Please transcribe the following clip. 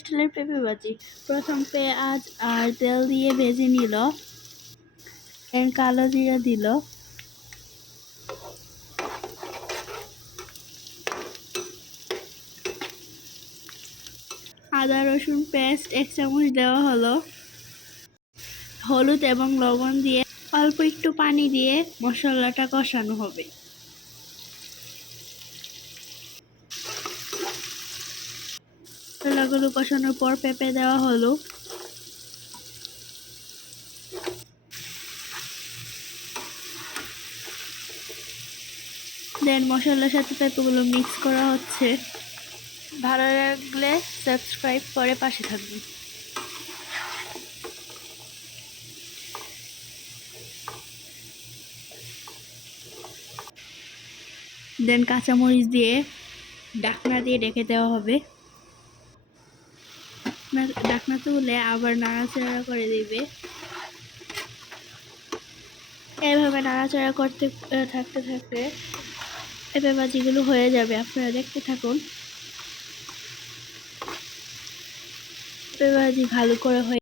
স্টাইলের পেঁপে ভাজি। প্রথম পেঁয়াজ আর তেল দিয়ে ভেজে নিল, এর কালো জিরা দিল, আদা রসুন পেস্ট 1 চামচ দেওয়া হলো, হলুদ এবং লবণ দিয়ে অল্প একটু পানি দিয়ে মশলাটা কষানো হবে। মশলাগুলো কষানোর পর পেঁপে দেওয়া হলো, দেন মশলার সাথে পেঁপেগুলো মিক্স করা হচ্ছে। ভালো লাগলে সাবস্ক্রাইব করে পাশে থাকবেন। দেন কাঁচামরিচ দিয়ে ঢাকনা দিয়ে ঢেকে দেওয়া হবে। ঢাকনা তুলে আবার নাড়াচাড়া করে দিবে। এইভাবে নাড়াচাড়া করতে থাকতে থাকতে পেঁপে ভাজিগুলো হয়ে যাবে। আপনারা দেখতে থাকুন। পেঁপে ভাজি ভালো করে হয়ে